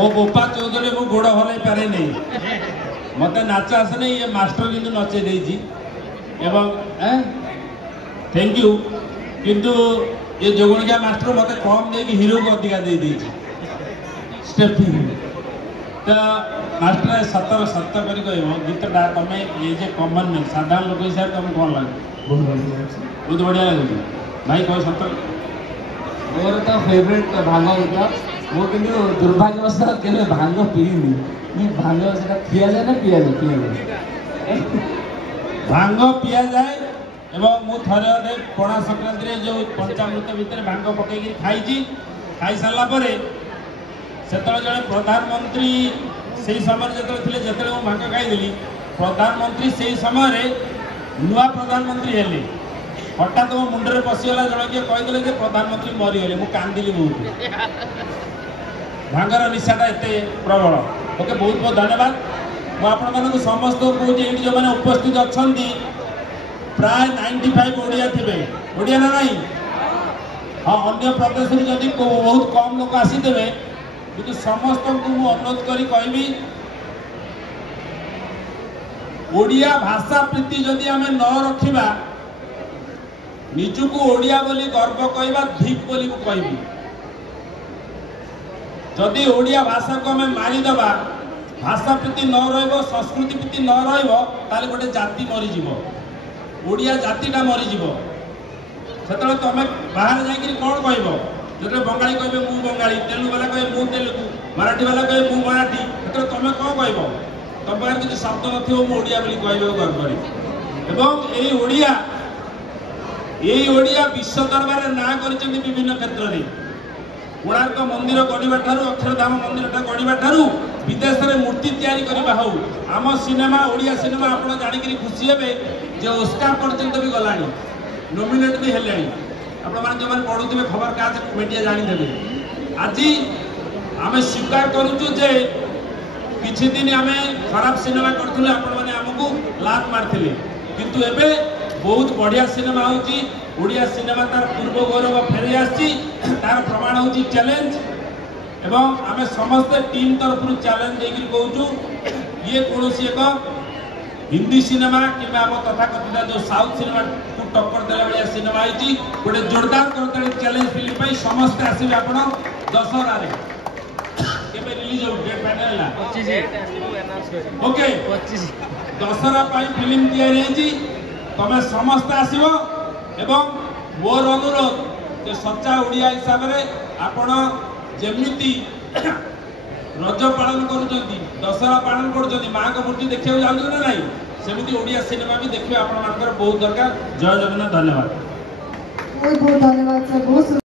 मो गोपा चौधरी मु गोड़ हल पारे नहीं मत नाच आसे नहीं ये मास्टर किंतु नचे देजी एवं थैंक यू किंतु ये जोगुणिया मास्टर मत कम दे हिरो को अधिका दे देजी स्टेपिंग तो मास्टर सतर सत्य कर गीतटा तुम ये जे कॉमन नहीं साधारण लोक हिसाब तुम कौन लगे बहुत बढ़िया लगे भाई कह सतर मोर तो फेवरेट भांग होता वो किंतु दुर्भाग्यवश केवे भांग पीनी ये भांग से खिया जाए ना पिया जाए भांग पिया जाए एवं मु थरे अधे पणा संक्रांति रे जो पंचामृत भितर भांग पकई खाई खाई सारा पर से जड़े प्रधानमंत्री से समय जो भांग खाई प्रधानमंत्री से समय नुआ प्रधानमंत्री हेले हठात मो मुंडे पशिगला जन किए कहीदे कि प्रधानमंत्री मरीगले मुझे कांदिली बहुत भांगर निशाटा एत प्रबल ओके बहुत बहुत धन्यवाद मुझे समस्त कहूँ ये जो मैंने उपस्थित अच्छा प्राय 95 ओडिया थे ओडिया ना नहीं हाँ अन्य प्रदेश जदि बहुत कम लोग आसीदे कि समस्त को अनुरोध करी कहबी ओडिया भाषा प्रीति जदि आम न रखिबा निजुक ओडिया बोली गर्व कहवा धिक बोली कहबी जदि ओडिया भाषा को आम मारिदेबा भाषा प्रीति न रहिबो संस्कृति प्रीति न रहिबो ताले गोटे जाति मरीज ओडिया जातिटा मरीज से तुम बाहर जाकि कौन कह जो बंगाली कहे मु बंगाली तेलुगु वाला कहे मु तेलुगु मराठी वाला कहे मु मराठी से तुम कौन कह तुम पाखे किसी शब्द नोडिया कहू गर्व करी यही ओडिया विश्व दरबार ना कर विभिन्न क्षेत्र में कोणार्क मंदिर गढ़ा अक्षरधाम मंदिर गढ़ा विदेश में मूर्ति तैयारी करवा हो आम सिनेमा ओडिया सिनेमा आप जानिक खुशी हे जो ओस्कार पर्यंत भी गला नॉमिनेट भी है आपण जो पढ़ुवे खबर काज मीडिया जानीदे आज आम स्वीकार करुचु जे किछि दिन आम खराब सिनेमा करूँ आपण आमको लात मारते किंतु एबे बहुत बढ़िया सिनेमा होची ओडिया सिनेमा तार पूर्व गौरव फेरी आसी तार प्रमाण होची चैलेंज एवं आम समस्त टीम तरफ चैलेंज देकर कहूँ ये कौन एक हिंदी सिनेमा कि आम तथाकथित जो साउथ सिनेमा को टक्कर देला भाया सिनेमा होती गोटे जोरदार करते चैलेंज फिल्म समस्ते आसवे आप दशहरा केबे रिलीज हो date final okay 25 Dasara film तैयारी तमें समस्त आसव एवं मोर अनुरोध जो सच्चा ओडिया हिसाब से आपण जमीती रज पालन कर दशहरा पालन कर माँ को मूर्ति देखा जाऊँ ना नहीं सेमती ओडिया सिनेमा भी देखिए आप बहुत दरकार जय जगन्नाथ धन्यवाद बहुत बहुत धन्यवाद सर बहुत